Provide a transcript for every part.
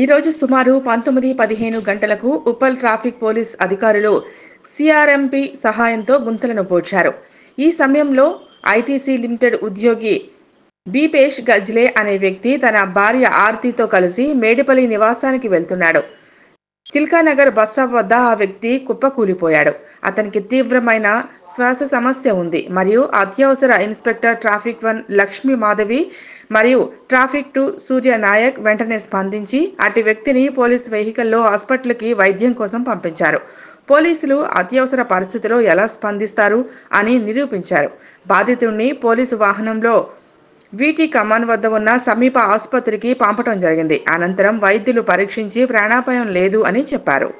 ఈ రోజు సుమారు 19:15 గంటలకు ఉప్పల్ ట్రాఫిక్ పోలీస్ అధికారులు సీఆర్ఎంపీ సహాయంతో గుంతలను పూడ్చారు. ఈ సమయంలో ఐటీసీ లిమిటెడ్ ఉద్యోగి బీపేష్ గజ్లే అనే వ్యక్తి తన భార్య ఆర్తితో కలిసి మేడిపల్లి నివాసానికి వెళ్తున్నాడు. చిల్కానగర్ బస్టాప్ వద్ద ఆ వ్యక్తి కుప్పకూలిపోయాడు. అతనికి తీవ్రమైన శ్వాస సమస్య ఉంది మరియు అత్యవసర ఇన్స్పెక్టర్ ట్రాఫిక్ 1 లక్ష్మీ మాధవి మరియు ట్రాఫిక్ 2 సూర్య నాయక్ వెంటనే స్పందించి అటు వ్యక్తిని పోలీస్ వెహికల్లో హాస్పిటల్కి వైద్యం కోసం పంపించారు. పోలీసులు అత్యవసర పరిస్థితిలో ఎలా స్పందిస్తారు అని నిరూపించారు. బాధితుడిని పోలీసు వాహనంలో వీటీ కమాన్ వద్ద ఉన్న సమీప ఆసుపత్రికి పంపడం జరిగింది. అనంతరం వైద్యులు పరీక్షించి ప్రాణాపాయం లేదు అని చెప్పారు.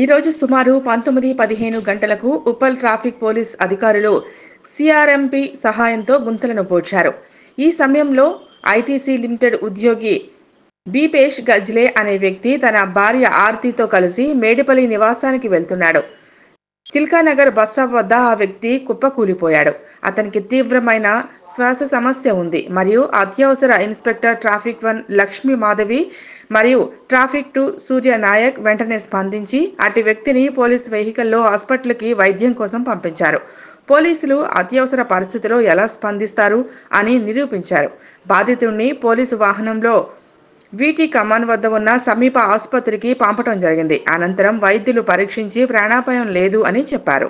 ఈ రోజు సుమారు 19:15 గంటలకు ఉప్పల్ ట్రాఫిక్ పోలీస్ అధికారులు సీఆర్ఎంపీ సహాయంతో గుంతలను పూడ్చారు. ఈ సమయంలో ఐటీసీ లిమిటెడ్ ఉద్యోగి బీపేష్ గజ్లే అనే వ్యక్తి తన భార్య ఆర్తితో కలిసి మేడిపల్లి నివాసానికి వెళ్తున్నాడు. చిల్కానగర్ బస్టాప్ వద్ద ఆ వ్యక్తి కుప్పకూలిపోయాడు. అతనికి తీవ్రమైన శ్వాస సమస్య ఉంది మరియు అత్యవసర ఇన్స్పెక్టర్ ట్రాఫిక్ 1 లక్ష్మీ మాధవి మరియు ట్రాఫిక్ 2 సూర్య నాయక్ వెంటనే స్పందించి అటు వ్యక్తిని పోలీస్ వెహికల్లో హాస్పిటల్కి వైద్యం కోసం పంపించారు. పోలీసులు అత్యవసర పరిస్థితిలో ఎలా స్పందిస్తారు అని నిరూపించారు. బాధితుడిని పోలీసు వాహనంలో వీటీ కమాన్ వద్ద ఉన్న సమీప ఆసుపత్రికి పంపడం జరిగింది. అనంతరం వైద్యులు పరీక్షించి ప్రాణాపాయం లేదు అని చెప్పారు.